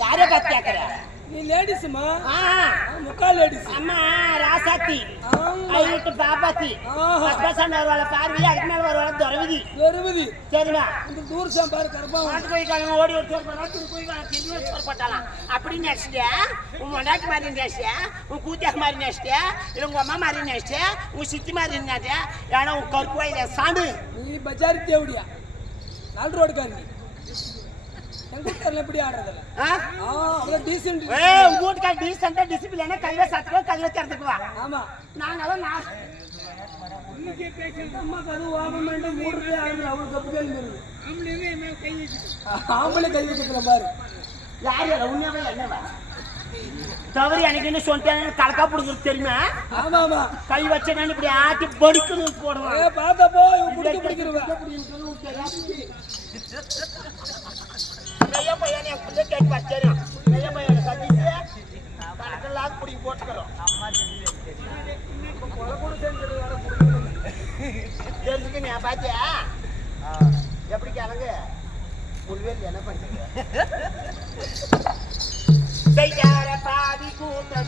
यारे बात क्या करे नी लेडीज मा मुका लेडीज अम्मा रासाती अय्यट बाबाती बसबसन वाला पारवी अगमल वाला दरविदी சரிமா இந்த தூர் சம்பார் கர்ப்பம் ஆட்டு போய் காங்க ஓடி ஒரு தூர் பண்ணா தூர் போய் காங்க திண்டு ஒரு பட்டலாம் அப்படி நெஸ்டியா உன் மண்டாட்டி மாதிரி நெஸ்டியா உன் கூத்தியா மாதிரி நெஸ்டியா இல்ல உங்க அம்மா மாதிரி நெஸ்டியா உன் சித்தி மாதிரி நெஸ்டியா யானா உன் கருப்பாயில சாண்டு நீ பஜாரி தேவடியா நால் ரோட் காரணி எங்கூட்டல எப்படி ஆடுறதுல அவ்வளவு டீசன்ட் ஊட்கா டீசன்ட்டா டிசிப்ளினா கையில சாத்துக்கோ கையில திறந்துக்குவா ஆமா நாங்கலாம் இன்னைக்கு பேசிட்டு அம்மா கது வாபமெண்ட் மூடுறே ஆகுது அவளுக்கு தப்பு கேள்வி ஆம்பளை கை வைக்கல பாரு யார் உண்மையாவே என்னவா தவறி எனக்கு என்ன சொன்னேன் கலக்கா புடுங்கிறது தெரியுமா ஆமா ஆமா கை வச்சேன்னா இப்படி ஆட்டி படுக்குன்னு போடுவான் பாத்தா போ பிடிக்கிறவா நையா பையனே புள்ள கேட் பச்சேனா நையா பையனே சதிச்சே படலாம் புடி போட்டுக்கறோம் அம்மா தெரியுது கொலகூட செஞ்சது வர புடி தெரிஞ்சுக்க நீ பாத்தியா எப்படி கேளுங்க புல்வேல் என்ன பண்றீங்க செய்யார பாதி கூட்டா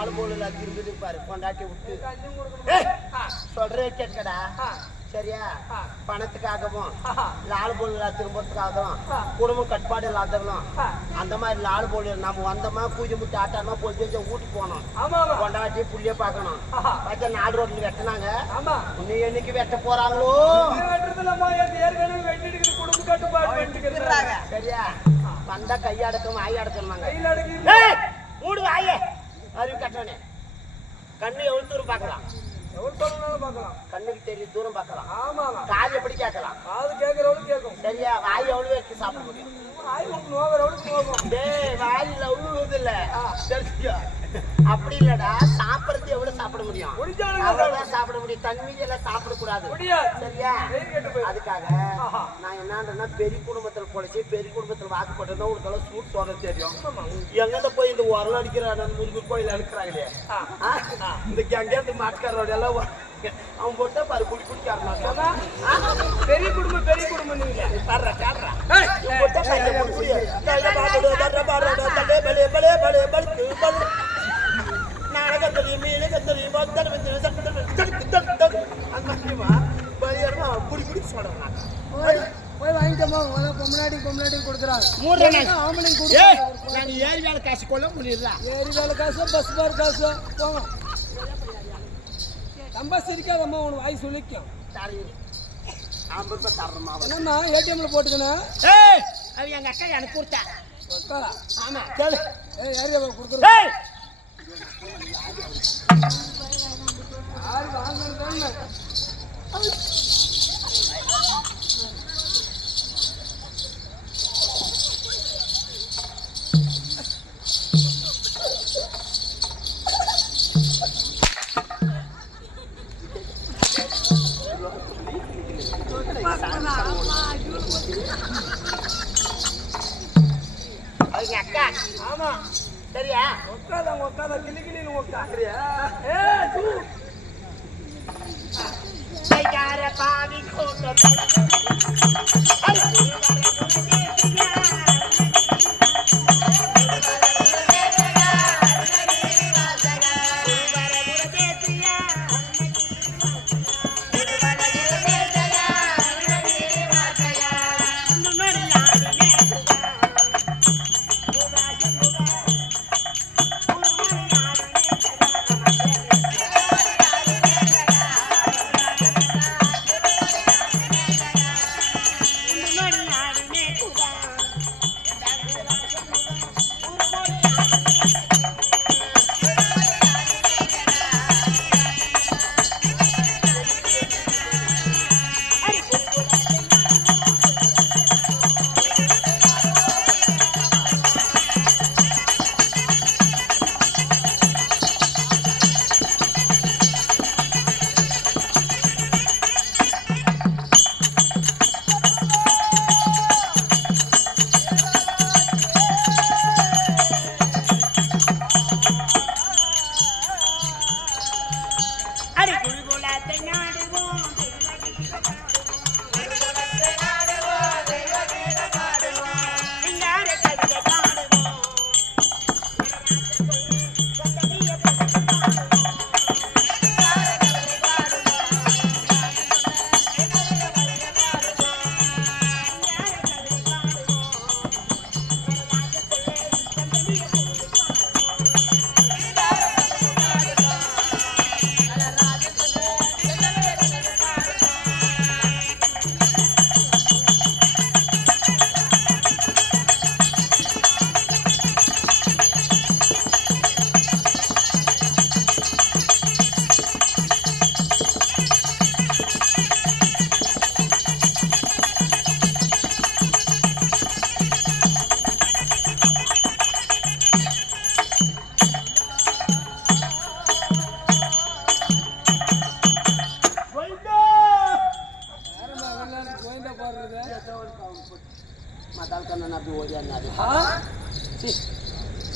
ஆளு போல திரும்பி பாரு கொண்டாட்டி விட்டு சொல்றே கேட்கடா சரியா பணத்துக்காகவும் லால் போல் திரும்பறதுக்காகவும் குடும்பம் கட்டுப்பாடு இல்லாதவங்களும் அந்த மாதிரி லால் போல் நம்ம வந்தோமா பூஜை முட்டி ஆட்டாமா போய் வீட்டுக்கு போனோம் கொண்டாட்டி புள்ளிய பாக்கணும் பார்த்தா 4 ரோட்ல வெட்டினாங்க இன்னும் என்னைக்கு வெட்ட போறாங்களோ சரியா வந்தா கையடக்கம் ஆயடக்கம் மூடு வாயே அறிவு கட்டணே கண்ணு எவ்வளவு தூரம் பார்க்கலாம் கண்ணுக்கு தெரியும் தூரம் பார்க்கலாம் காது எப்படி கேட்கலாம் சரியா வாய் எவ்வளவு வச்சு சாப்பிட முடியும் வாயில உழுவுது இல்ல தெரிஞ்சுக்கோ அப்படி இல்லடா சாப்பிடறது எவ்வளவு சாப்பிட முடியும் அவ்வளவுதான் சாப்பிட முடியும் தண்ணி எல்லாம் சாப்பிடக்கூடாது சரியா அதுக்காக நான் என்னன்னா பெரிய குடும்பத்துல பொழைச்சி பெரிய குடும்பத்துல வாக்குப்பட்டா உனக்கெல்லாம் சூட் சொல்ல தெரியும் எங்கிட்ட போய் இந்த உரல் அடிக்கிறான் முருகன் கோயில் அனுப்புறாங்களே இந்த எங்கேயாவது மாட்டுக்காரோட எல்லாம் அவன் போட்டா பாரு குடி குடிக்காரனா பெரிய குடும்பம் நீங்க பாடுறா காடுறா நாடகத்தறி மீனகத்தறி குடி குடி சொல்றான் போய் வாங்கிட்டோமா முன்னாடி கொடுக்குறாங்க நான் ஏறி வேலை காசு கொள்ள முடியல ஏறி வேலை காசு பஸ் பார் காசு போங்க ரொம்ப சிரிக்காதம்மா உனக்கு வாய் சொல்லிக்கும் என்னம்மா ஏடிஎம்ல போட்டுக்கணும் அது எங்க அக்கா எனக்கு கொடுத்தா ஆமா ஏரியாவை கொடுக்குறேன் யாரு வாங்கன்னு அக்கா ஆமா சரியா உட்காத கிளின்னு உட்காந்துறியா பாவி கூட்ட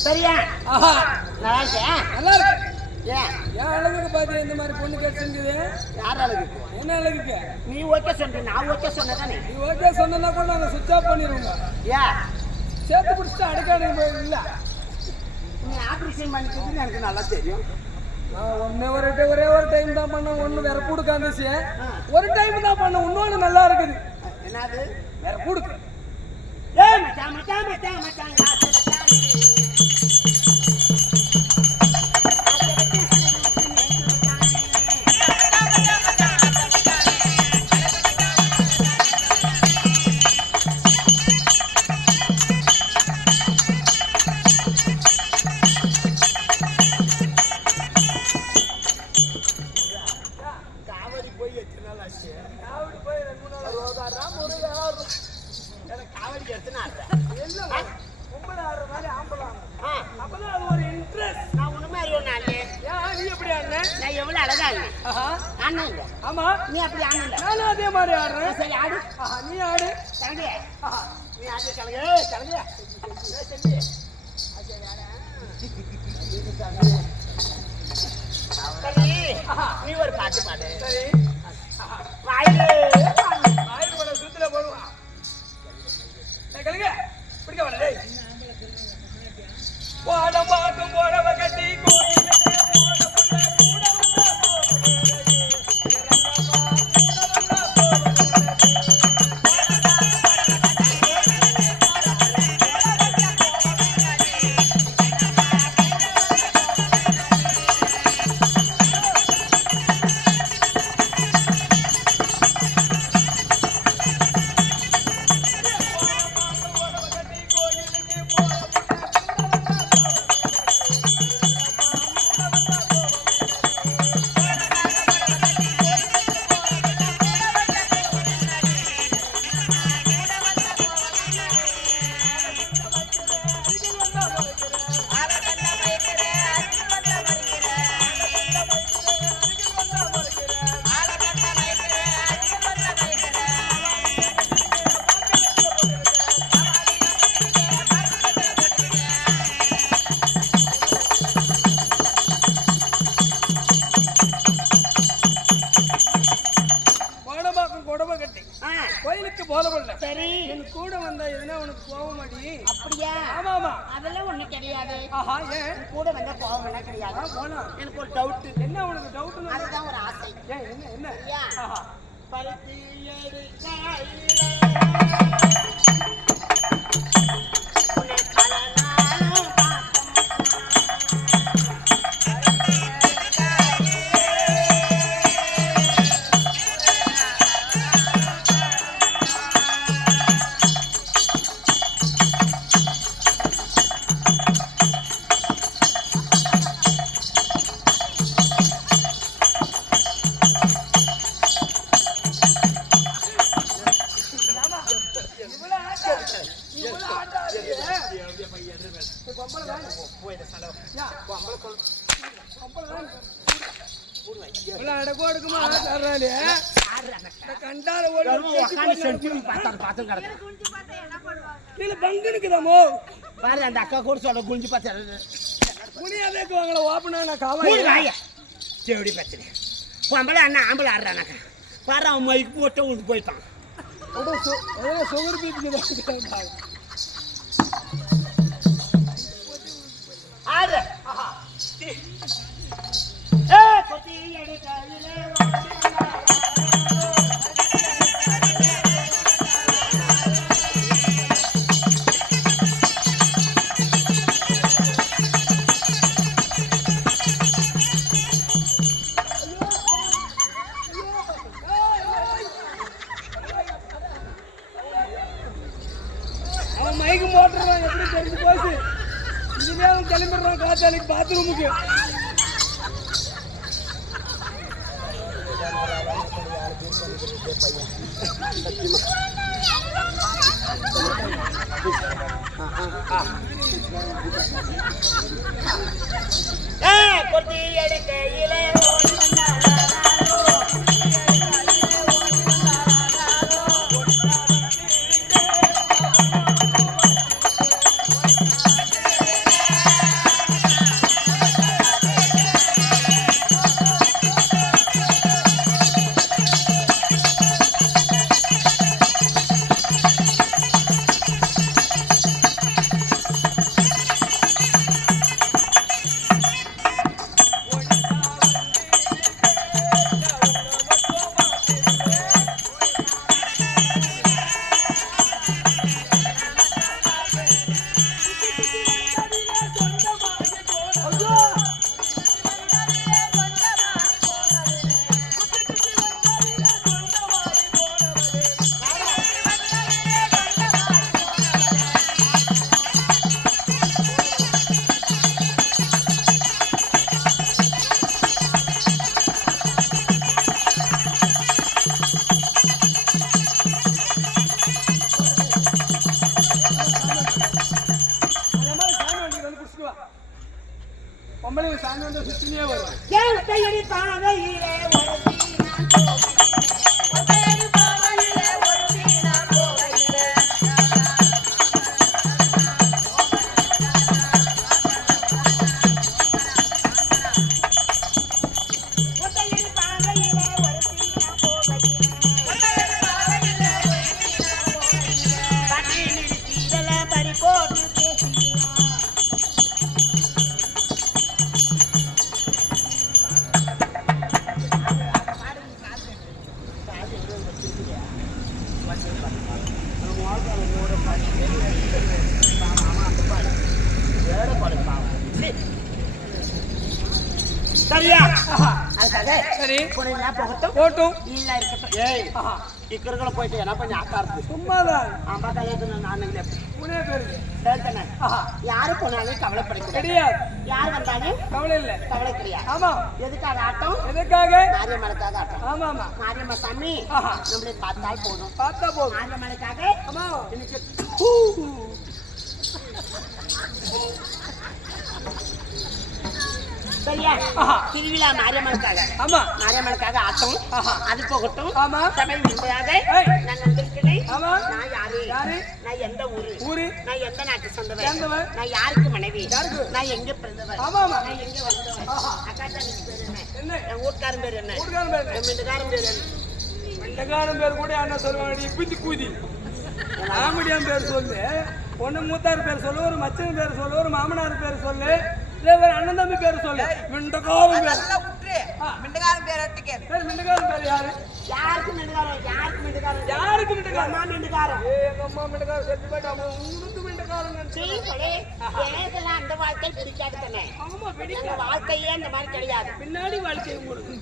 சரியா? ஆஹா நல்லா இருக்கே. நல்லா இருக்கு. ஏன் என் அழகுக்கு பார்த்து இந்த மாதிரி பொண்ணு கிடைச்சிருக்குது. யார் அழகுக்கு? என்ன அழகுக்கு? நீ ஓகே சொல்ற, நான் ஓகே சொன்னதானே. நீ ஓகே சொன்னா கூட நாங்கள் சுவிட்ச் ஆஃப் பண்ணிடுவோங்க. ஏன் சேர்த்து பிடிச்சிட்டு அடைக்காடு இல்லை. நீ ஆப்ரேஷன் பண்ணிக்கிறதுன்னு எனக்கு நல்லா தெரியும். நான் ஒரே ஒரு டைம் தான் பண்ணேன். ஒன்று வேற கூடுக்க இருந்துச்சு. ஒரு டைம் தான் பண்ணேன். இன்னொன்று நல்லா இருக்குது. என்னது? வேற கூடுக்கு. ஏய் மச்சான் மச்சான் மச்சான் மச்சான் ஆமா நீ அப்படி ஆடல. நானும் அதே மாதிரி ஆடுறேன். சரி ஆடு. நீ ஆடு. கலங்க. நீ ஆடு கலங்க. கலங்க. நீ ஒரு பாட்டு பாடு. சரி. வாயிலே ஆயிரம் படம் சுத்துல போடுவான். கலங்க. பிடிக்க வேணா டேய். போட பாட்டு போடவ கட்டி கோயிலே கோயிலுக்கு போதவில்லை. சரி. என் கூட வந்தா எதுனா உனக்கு போக மாட்டி? அப்படியா? ஆமா ஆமா. அதெல்லாம் ஒண்ணு கிடையாது. ஆஹா ஏன்? கூட வந்தா போக கிடையாது. போனா எனக்கு ஒரு டவுட். என்ன உனக்கு டவுட்? அதுதான் ஒரு ஆசை. ஏன் என்ன என்ன? ஆஹா பருத்தி எடுக்கையிலே அந்த அக்கா கூட சொல்ல குஞ்சு பார்த்து குனியாதேக்குவாங்களா ஓப்பனா நான் காவாய் செடி பிரச்சனை பொம்பளை அண்ணா ஆம்பளை ஆடுறானாக்கா பாரு அவன் மைக்கு போட்டு உனக்கு போயிட்டான் சுகர் பீப்புக்கு ஆடு அவன் மைக்கு போட்டுறான் எப்படி தெரிஞ்சு போச்சு இனிமே அவன் கிளம்பிடுறான் காத்தாலிக்கு பாத்ரூமுக்கு பொருத்தி எடுக்கையிலே சரியா அதுக்காக சரி போனீங்களா போகட்டும் போட்டும் இல்ல இருக்கட்டும் ஏய் இக்கறகள போயிட்டு என்ன பண்ணி ஆக்காரு சும்மாதான் ஆமா கையது நான் இல்ல மூணே பேருக்கு சரிதானே யாரு போனாலும் கவலைப்படக்கூடாது கிடையாது யார் வந்தாலும் கவலை இல்ல கவலை கிடையாது ஆமா எதுக்காக ஆட்டம் எதுக்காக மாரியம்மனுக்காக ஆட்டம் ஆமா ஆமா மாரியம்ம சாமி நம்மளே பார்த்தால் போதும் பார்த்தா போதும் மாரியம்மனுக்காக ஆமா இன்னைக்கு சரியா திருவிழா மாரியம்மனுக்காக ஆமா மாரியம்மனுக்காக ஆட்டம் அது போகட்டும் ஆமா சபை முன்பதாக நான் வந்திருக்கிறேன் ஆமா நான் யாரு யாரு நான் எந்த ஊரு ஊரு நான் எந்த நாட்டு சொந்தவன் சேர்ந்தவன் நான் யாருக்கு மனைவி யாருக்கு நான் எங்க பிறந்தவன் ஆமா ஆமா நான் எங்க வந்தவன் அக்கா தங்கச்சி பேர் என்ன என்ன என் வீட்டுக்காரன் பேர் என்ன ஊர்காரன் பேர் என் வீட்டுக்காரன் பேர் என்ன வெள்ளக்காரன் பேர் கூட என்ன சொல்லுவாங்க குதி குதி காமெடியான் பேர் சொல்லு ஒண்ணு மூத்தார் பேர் சொல்லு ஒரு மச்சன் பேர் சொல்லு ஒரு மாமனார் பேர் சொல்லு இல்ல ஒரு அண்ணன் தம்பி பேர் சொல்லு மிண்டகாரன் பேர் மிண்டகாரன் பேர் ஒட்டிக்கே சரி மிண்டகாரன் பேர் யாரு யாருக்கு மிண்டுகாரன் யாருக்கு மிண்டுகாரன் யாருக்கு மிண்டகாரன் அம்மா மிண்டுகாரன் எங்க அம்மா மிண்டகாரன் செத்து போயிட்டாங்க உங்களுக்கு மிண்டகாரன் சீ படே எனக்கெல்லாம் அந்த வாழ்க்கை பிடிக்காது தானே ஆமா வெடி எங்க வாழ்க்கையே அந்த மாதிரி கிடையாது பின்னாடி வாழ்க்கை உங்களுக்கு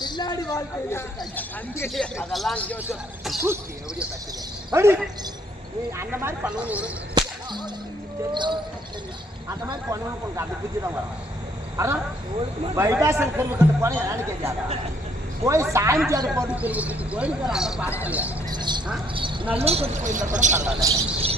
பின்னாடி வாழ்க்கை அதெல்லாம் இங்க வந்து எப்படியா பேசுறேன் நீ அந்த மாதிரி பண்ணணும் அந்த மாதிரி பண்ணணும் உங்களுக்கு அந்த புத்தி தான் வரும் அதான் பைபாசல் கோயில் கட்ட போன என்னன்னு கேட்காதா போய் சாயந்தி அதை போட்டு கோயிலுக்கு அதை பார்க்கல நல்லூர் கொண்டு போயிருந்தா கூட பரவாயில்ல